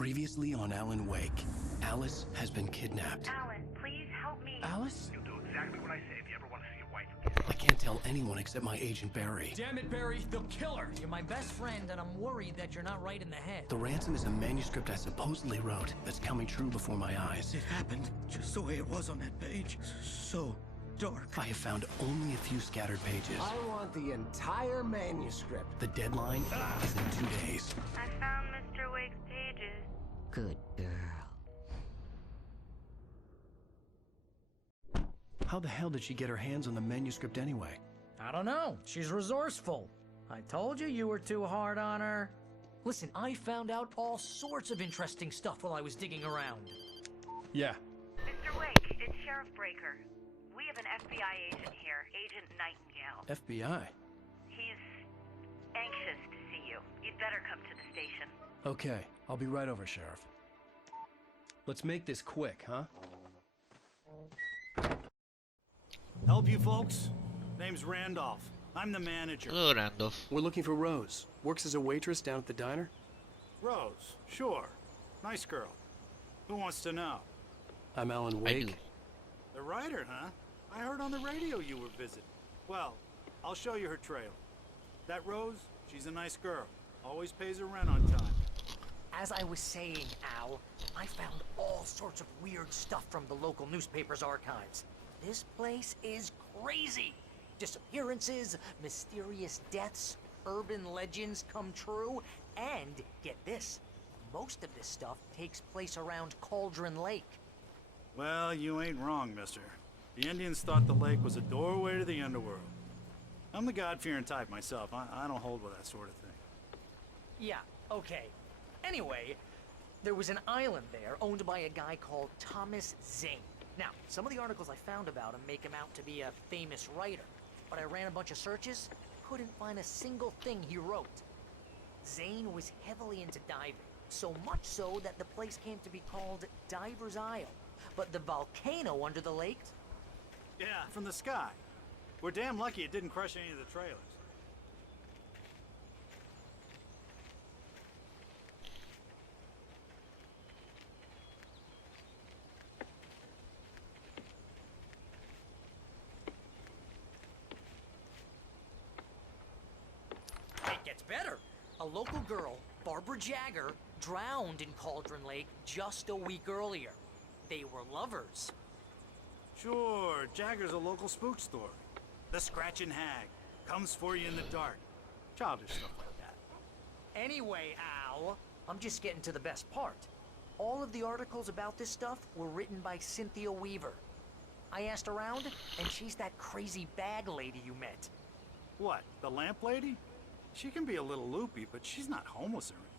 Previously on Allan Wake, Alice has been kidnapped. Allan, please help me. Alice? You'll do exactly what I say if you ever want to see your wife again. I can't tell anyone except my agent Barry. Damn it, Barry, they'll kill her. You're my best friend, and I'm worried that you're not right in the head. The ransom is a manuscript I supposedly wrote that's coming true before my eyes. It happened just the way it was on that page. So dark. I have found only a few scattered pages. I want the entire manuscript. The deadline is in 2 days. I found Mr. Wake's pages. Good girl. How the hell did she get her hands on the manuscript anyway? I don't know. She's resourceful. I told you you were too hard on her. Listen, I found out all sorts of interesting stuff while I was digging around. Yeah. Mr. Wake, it's Sheriff Breaker. We have an FBI agent here, Agent Nightingale. FBI? He's anxious to see you. You'd better come to the station. Okay, I'll be right over, Sheriff. Let's make this quick, huh? Help you folks? Name's Randolph. I'm the manager. Hello, Randolph. We're looking for Rose. Works as a waitress down at the diner. Rose, sure. Nice girl. Who wants to know? I'm Allan I do. Wake. The writer, huh? I heard on the radio you were visiting. Well, I'll show you her trailer. That Rose, she's a nice girl. Always pays her rent on time. As I was saying, Al, I found all sorts of weird stuff from the local newspaper's archives. This place is crazy. Disappearances, mysterious deaths, urban legends come true, and get this, most of this stuff takes place around Cauldron Lake. Well, you ain't wrong, mister. The Indians thought the lake was a doorway to the underworld. I'm the God-fearing type myself. I don't hold with that sort of thing. Yeah, okay. Anyway, there was an island there owned by a guy called Thomas Zane. Now, some of the articles I found about him make him out to be a famous writer, but I ran a bunch of searches, couldn't find a single thing he wrote. Zane was heavily into diving, so much so that the place came to be called Diver's Isle. But the volcano under the lake? Yeah, from the sky. We're damn lucky it didn't crush any of the trailers. It gets better. A local girl, Barbara Jagger, drowned in Cauldron Lake just a week earlier. They were lovers. Sure, Jagger's a local spook story. The Scratching Hag comes for you in the dark. Childish stuff like that. Anyway, Al, I'm just getting to the best part. All of the articles about this stuff were written by Cynthia Weaver. I asked around, and she's that crazy bag lady you met. What, the lamp lady? She can be a little loopy, but she's not homeless or anything.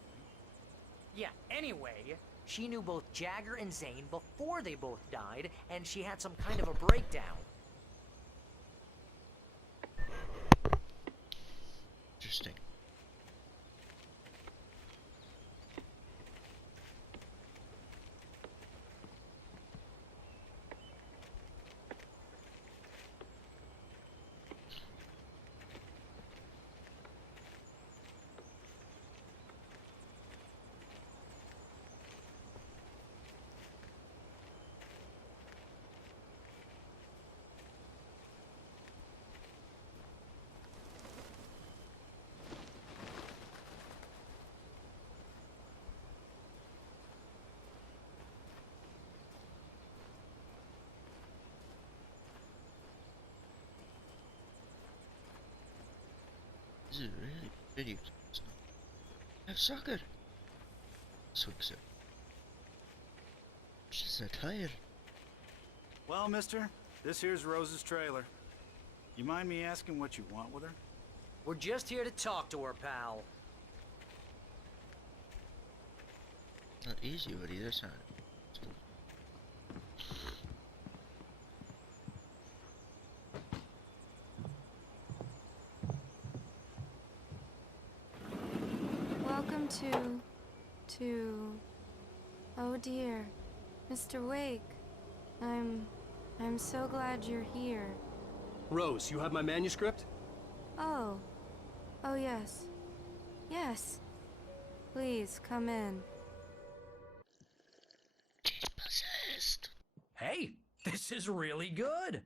Yeah, anyway, she knew both Jagger and Zane before they both died, and she had some kind of a breakdown. Interesting. This is really pretty. I have soccer. Swixer. She's so tired. Well, mister, this here's Rose's trailer. You mind me asking what you want with her? We're just here to talk to her, pal. Not easy with either side. Welcome to... Oh dear, Mr. Wake. I'm so glad you're here. Rose, you have my manuscript? Oh. Oh yes. Yes. Please, come in. Hey, this is really good.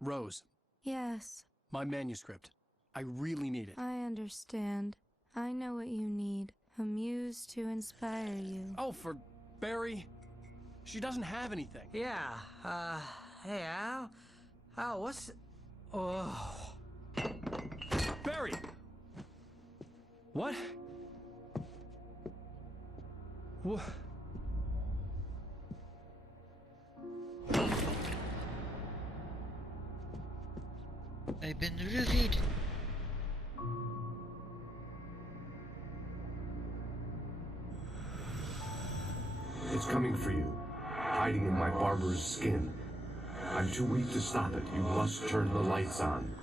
Rose, Yes, my manuscript. I really need it. I understand. I know what you need. A muse to inspire you. Oh, for Barry? She doesn't have anything. Yeah, hey, Al? Al, what's... Oh... Barry! What? What? I've been roofied. It's coming for you, hiding in my barber's skin. I'm too weak to stop it. You must turn the lights on.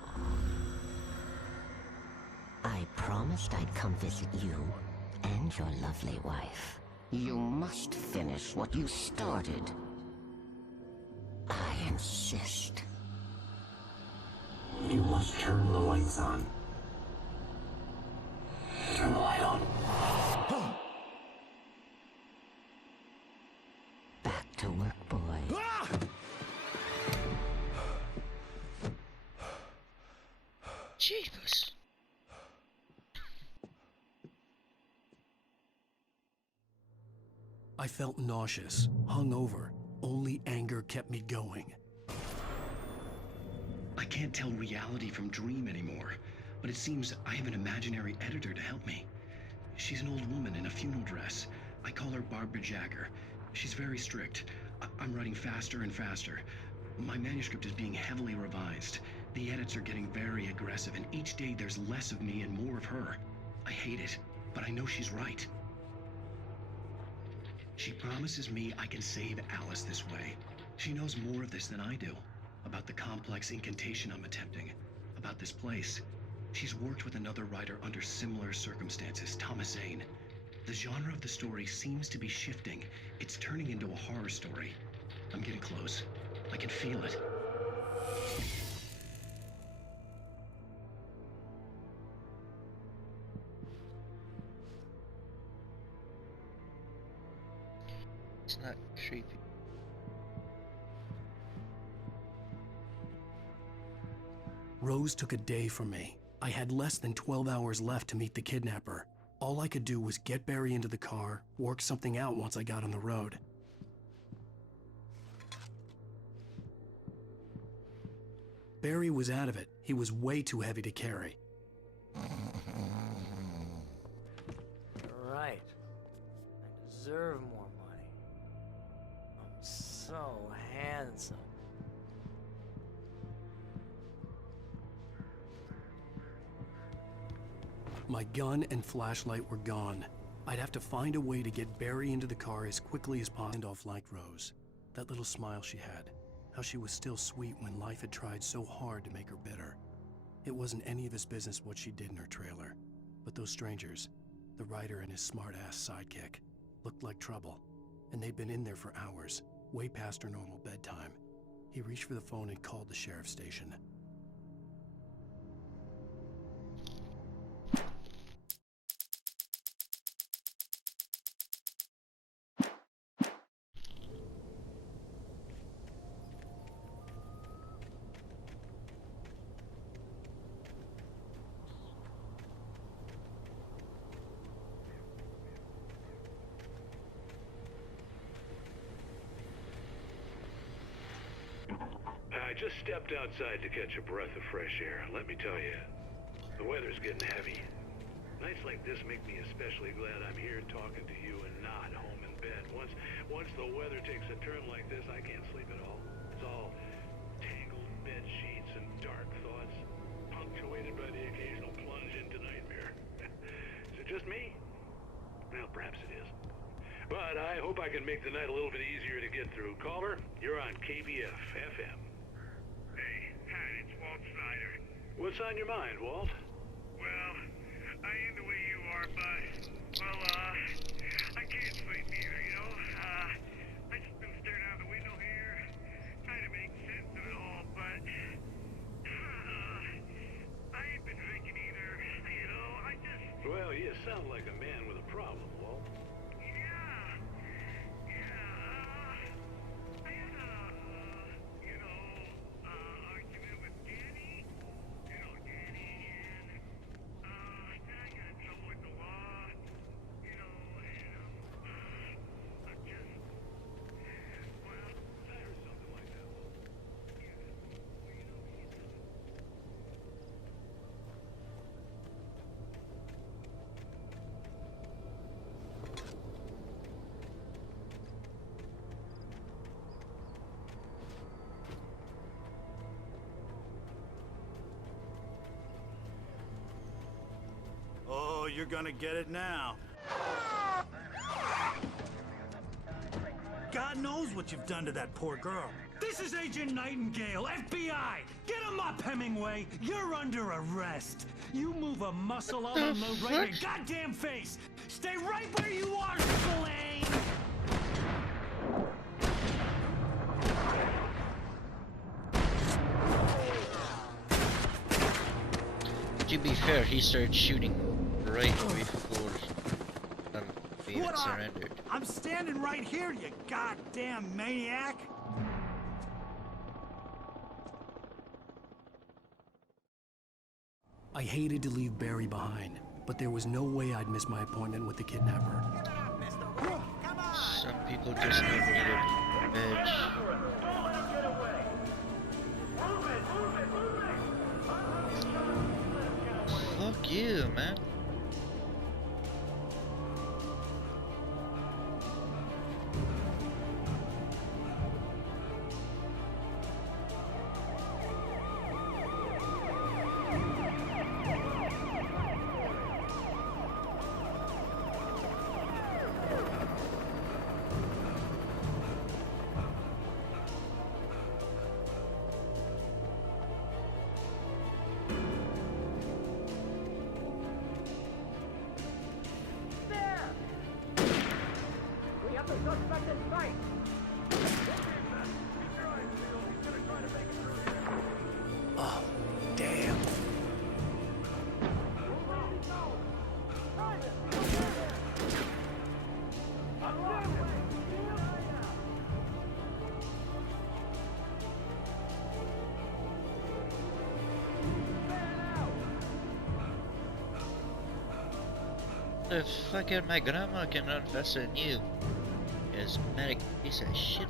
I promised I'd come visit you and your lovely wife. You must finish what you started. I insist. You must turn the lights on. Turn the light on. Back to work, boy. Jeepers. I felt nauseous, hungover. Only anger kept me going. I can't tell reality from dream anymore, but it seems I have an imaginary editor to help me. She's an old woman in a funeral dress. I call her Barbara Jagger. She's very strict. I'm writing faster and faster. My manuscript is being heavily revised. The edits are getting very aggressive, and each day there's less of me and more of her. I hate it, but I know she's right. She promises me I can save Alice this way. She knows more of this than I do. About the complex incantation I'm attempting. About this place. She's worked with another writer under similar circumstances, Thomas Zane. The genre of the story seems to be shifting. It's turning into a horror story. I'm getting close. I can feel it. It's not creepy. Rose took a day from me. I had less than 12 hours left to meet the kidnapper. All I could do was get Barry into the car, work something out once I got on the road. Barry was out of it. He was way too heavy to carry. Right. I deserve more money. I'm so handsome. My gun and flashlight were gone. I'd have to find a way to get Barry into the car as quickly as possible. And off like Rose. That little smile she had. How she was still sweet when life had tried so hard to make her bitter. It wasn't any of his business what she did in her trailer. But those strangers, the writer and his smart-ass sidekick, looked like trouble. And they'd been in there for hours, way past her normal bedtime. He reached for the phone and called the sheriff's station. I just stepped outside to catch a breath of fresh air. Let me tell you, the weather's getting heavy. Nights like this make me especially glad I'm here talking to you and not home in bed. Once the weather takes a turn like this, I can't sleep at all. It's all tangled bed sheets and dark thoughts, punctuated by the occasional plunge into nightmare. Is it just me? Well, perhaps it is. But I hope I can make the night a little bit easier to get through. Caller, you're on KBF FM. Hey, hi, it's Walt Snyder. What's on your mind, Walt? Well, I am the way you are, but, well, I can't sleep either, you know? I just been staring out the window here, trying to make sense of it all, but, I ain't been drinking either, you know? I just... Well, you sound like a man with a problem, Walt. you're gonna get it now. God knows what you've done to that poor girl. This is Agent Nightingale, FBI! Get him up, Hemingway! You're under arrest! You move a muscle, I'll unload right in your goddamn face! Stay right where you are, Slane! To be fair, he started shooting right before we had surrendered. I'm standing right here, you goddamn maniac! I hated to leave Barry behind, but there was no way I'd miss my appointment with the kidnapper. Some people just needed edge. Fuck you, man. Oh, damn. The fucking my grandma can run faster than you. Asthmatic piece of shit.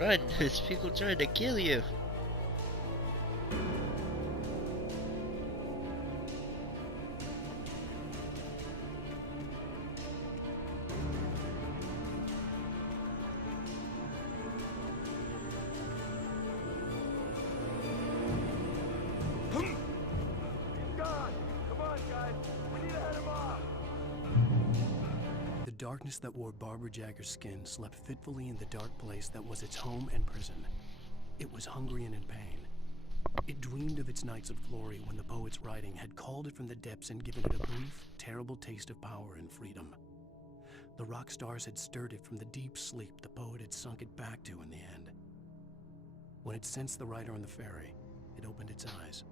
Run, there's people trying to kill you. The darkness that wore Barbara Jagger's skin slept fitfully in the dark place that was its home and prison. It was hungry and in pain. It dreamed of its nights of glory when the poet's writing had called it from the depths and given it a brief, terrible taste of power and freedom. The rock stars had stirred it from the deep sleep the poet had sunk it back to in the end. When it sensed the writer on the ferry, it opened its eyes.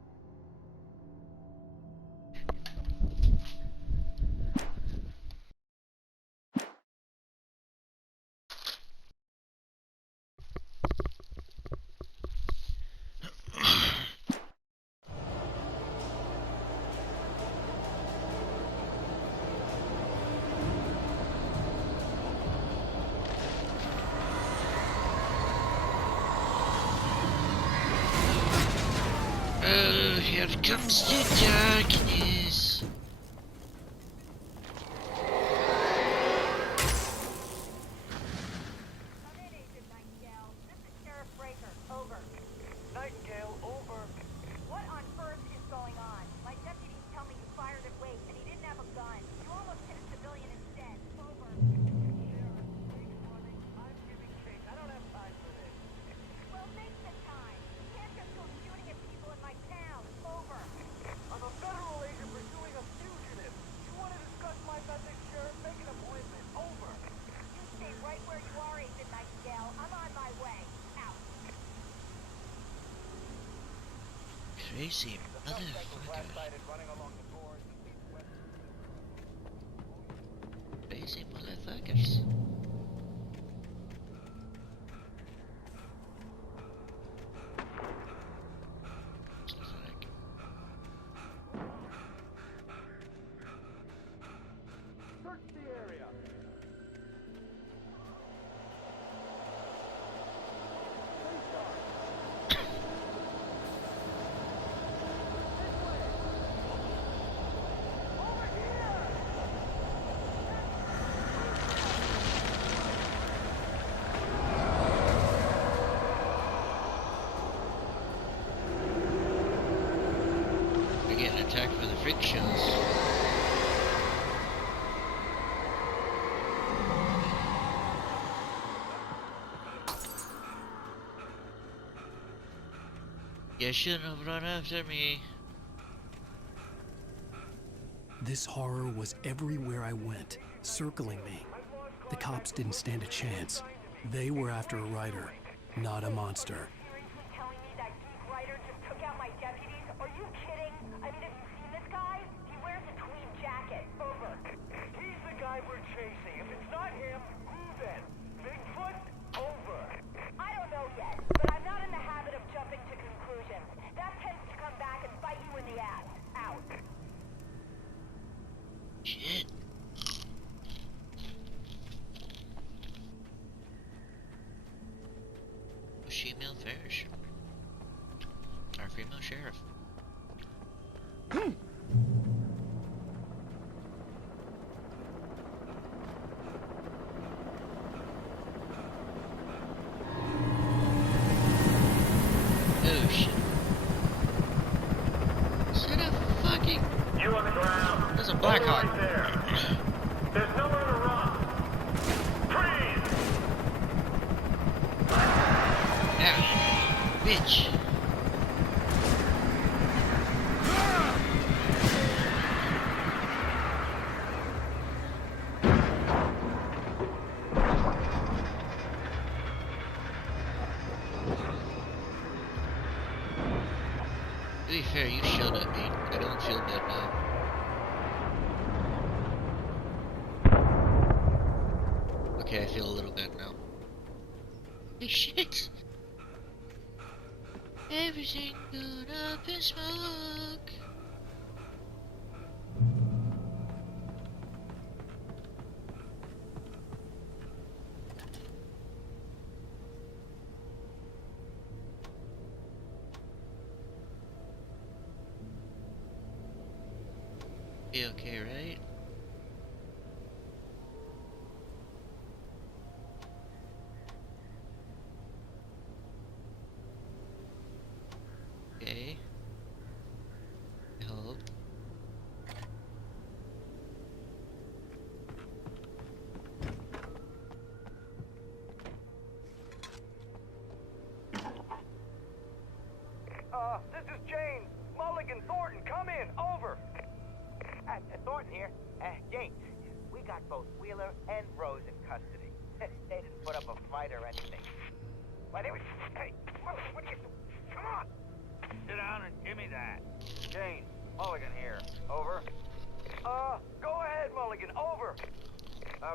Oh, here comes the darkness. Come in, Agent Nightingale. This is Sheriff Breaker. Over. Nightingale, over. What on earth is going on? My deputies tell me you fired at Wake, and he didn't have a gun. You almost hit a civilian instead. Over. Sheriff, take running. I'm giving chase. I don't have time for this. Well, make the time. You can't just go shooting at people in my town. Over. I'm a federal agent pursuing a fugitive. You want to discuss my methods, Sheriff? Make an appointment. Over. You stay right where you are, Agent Nightingale. I'm on my way. Out. Crazy motherfucker. Running along the board. Crazy motherfuckers. Search the area. You shouldn't have run after me. This horror was everywhere I went, circling me. The cops didn't stand a chance. They were after a writer, not a monster. Seriously telling me that geek writer just took out my deputies? Are you kidding? I mean, have you seen this guy? He wears a tweed jacket. Over. He's the guy we're chasing. If it's not him, who then? Bigfoot? Over. I don't know yet, but I'm not in the habit of jumping to conclusions. That tends to come back and bite you in the ass. Out. Shit. Female fetish. Our female sheriff. Oh shit. Is that a fucking... You on the ground. There's a Black Hawk. Right there. There's nowhere to run. Freeze! Yeah. Bitch. To be fair, you showed at me. I don't feel bad now. Okay, I feel a little bad now. Hey, shit! Everything good up in smoke. Be okay, right? Okay. I hope. This is Jane. Mulligan, Thornton, come in. Over. Thornton here. Jane, we got both Wheeler and Rose in custody. They didn't put up a fight or anything. Why, they were... Hey, what are you doing? Come on! Sit down and give me that. Jane, Mulligan here. Over. Go ahead, Mulligan. Over.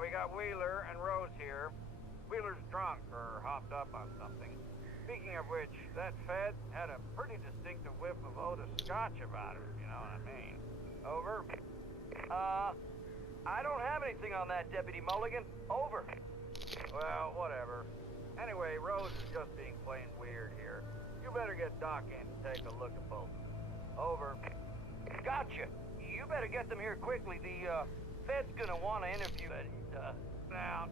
We got Wheeler and Rose here. Wheeler's drunk or hopped up on something. Speaking of which, that Fed had a pretty distinctive whiff of Otis Scotch about her, you know what I mean. Over. I don't have anything on that, Deputy Mulligan. Over. Well, whatever. Anyway, Rose is just being plain weird here. You better get Doc in to take a look at both. Over. Gotcha. You better get them here quickly. The, Fed's gonna want to interview... Down.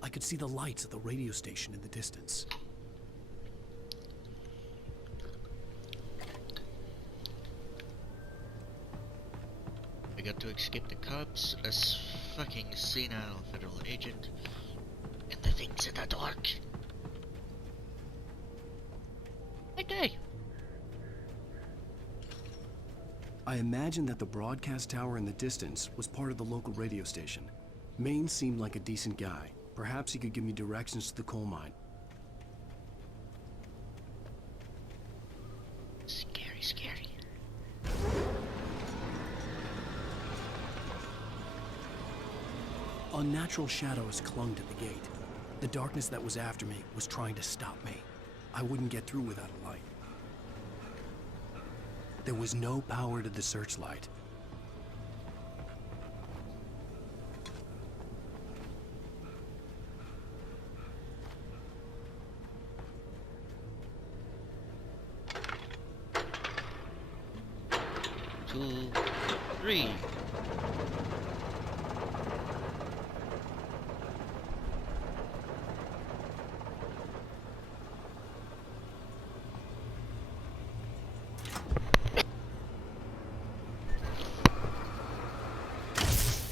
I could see the lights of the radio station in the distance. I got to escape the cops as fucking senile federal agent. And the things in the dark. Okay. I imagined that the broadcast tower in the distance was part of the local radio station. Maine seemed like a decent guy. Perhaps he could give me directions to the coal mine. Scary, scary. Unnatural shadows clung to the gate. The darkness that was after me was trying to stop me. I wouldn't get through without a light. There was no power to the searchlight. Two, three.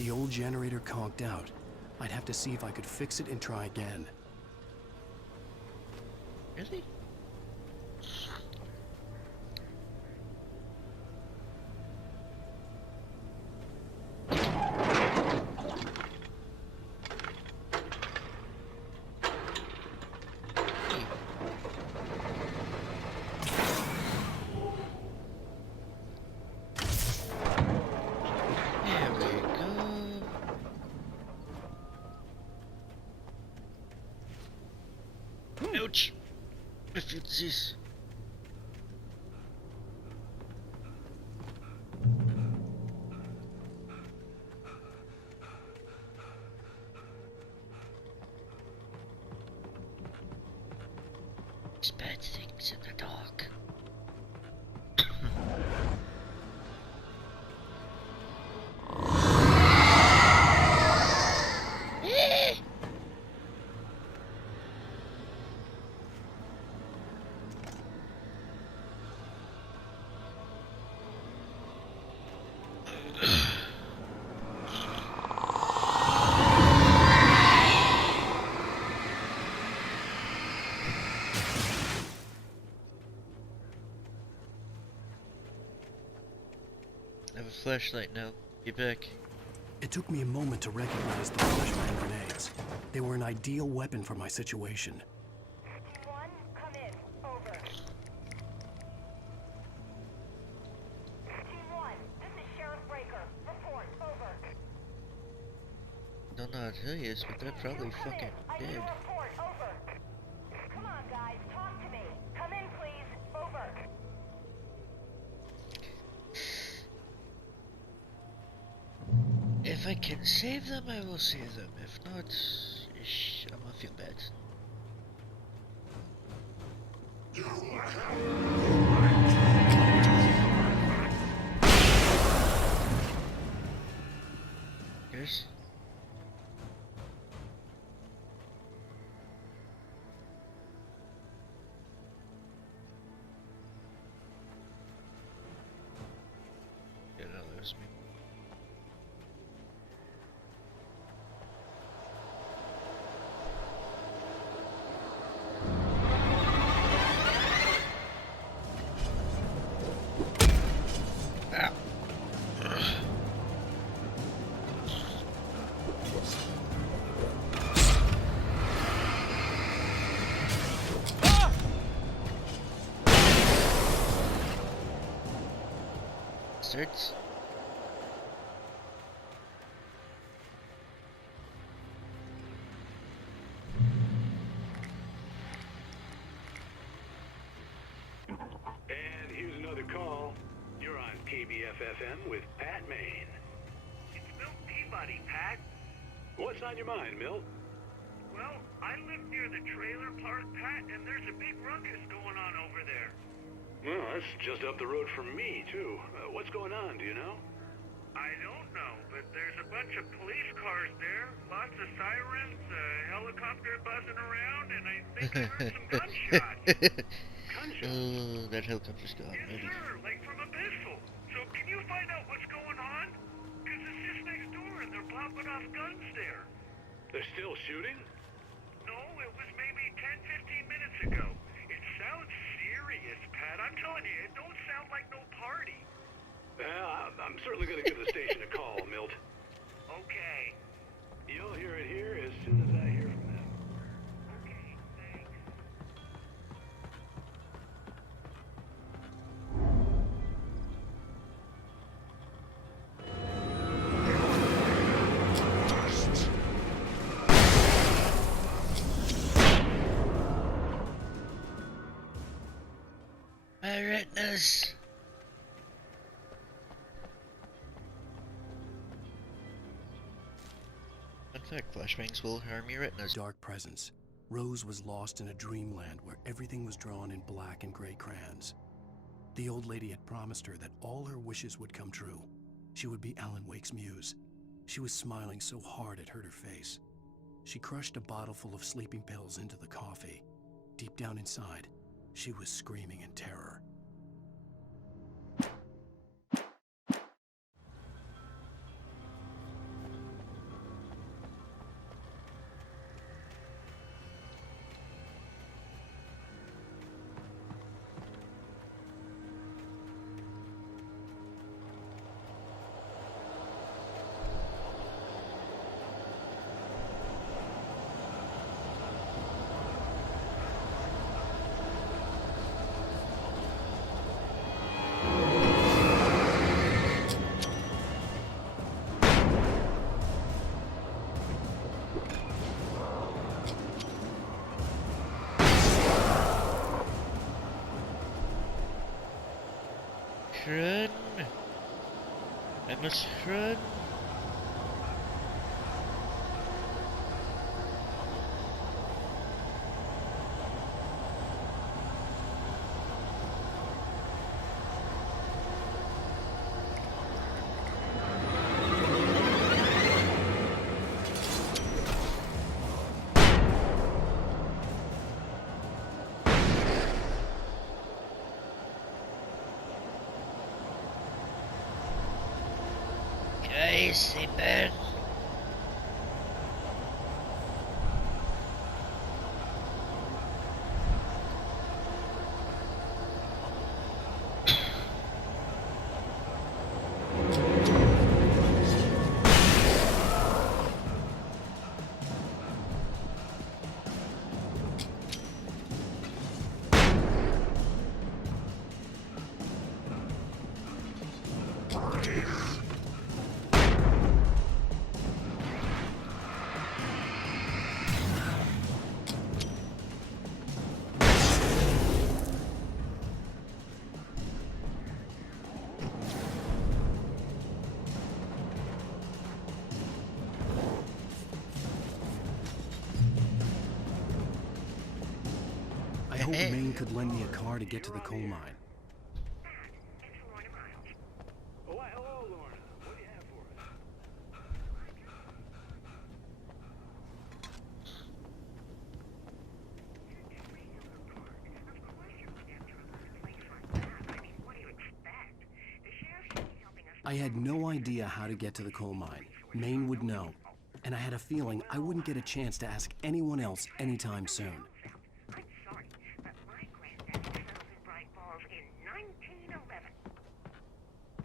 The old generator conked out. I'd have to see if I could fix it and try again. Really? Ouch! Refugees. There's bad things in the dark. I have a flashlight now. Be back. It took me a moment to recognize the flashbang grenades. They were an ideal weapon for my situation. Team 1, come in. Over. Team 1, this is Sheriff Breaker. Report. Over. Don't know how to tell you this, but they're probably Come fucking in. I need dead. a report. Over. Come on, guys. Talk to me. Come in, please. Over. If I can save them, I will save them. If not, I'm gonna feel bad. Yes. Yeah, no, there's me. Bastards. And here's another call. You're on KBFFM with Pat Maine. It's Milt Peabody, Pat. What's on your mind, Milt? Well, I live near the trailer park, Pat, and there's a big ruckus going on over there. Well, that's just up the road from me, too. What's going on, do you know? I don't know, but there's a bunch of police cars there, lots of sirens, a helicopter buzzing around, and I think I heard some gunshots. Gunshots? Oh, that helicopter's gone. Yes, Maybe. sir, like from a missile. So can you find out what's going on? Because it's just next door, and they're popping off guns there. They're still shooting? No, it was maybe 10, 15 minutes ago. It sounds serious, Pat. I'm telling you, it don't sound like no party. I'm certainly going to give the station a call, Milt. Okay. You'll hear it here as soon as I hear from them. Okay, thanks. My retinas. In fact, flashbangs will harm your retinas. Dark presence. Rose was lost in a dreamland where everything was drawn in black and gray crayons. The old lady had promised her that all her wishes would come true. She would be Allan Wake's muse. She was smiling so hard it hurt her face. She crushed a bottle full of sleeping pills into the coffee. Deep down inside, she was screaming in terror. run. I must run. Guys, they burn. I hope Maine could lend me a car to get to the coal mine. Oh, why, hello, Lorna. What do you have for us? I had no idea how to get to the coal mine. Maine would know. And I had a feeling I wouldn't get a chance to ask anyone else anytime soon. I'm sorry, but my granddaddy settled in Bright Falls in 1911.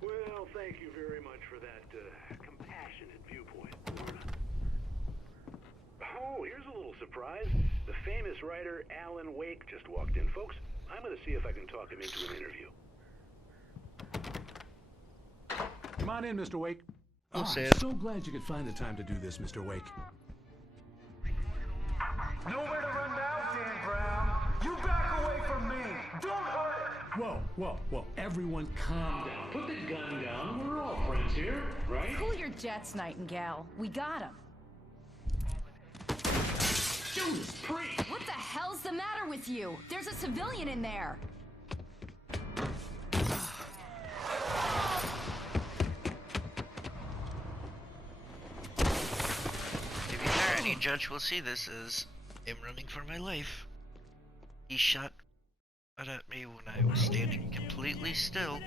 Well, thank you very much for that compassionate viewpoint, Lorna. Oh, here's a little surprise. The famous writer Allan Wake just walked in. Folks, I'm going to see if I can talk him into an interview. Come on in, Mr. Wake. Oh, I'm Sam. so glad you could find the time to do this, Mr. Wake. Nowhere to run now, Dan Brown. You back away from me. Don't hurt it. Whoa. Everyone calm down. Put the gun down. We're all friends here, right? Cool your jets, Nightingale. We got him. Judas Priest! What the hell's the matter with you? There's a civilian in there. To be fair, any judge will see this as I'm running for my life. He shot at me when I was standing completely still.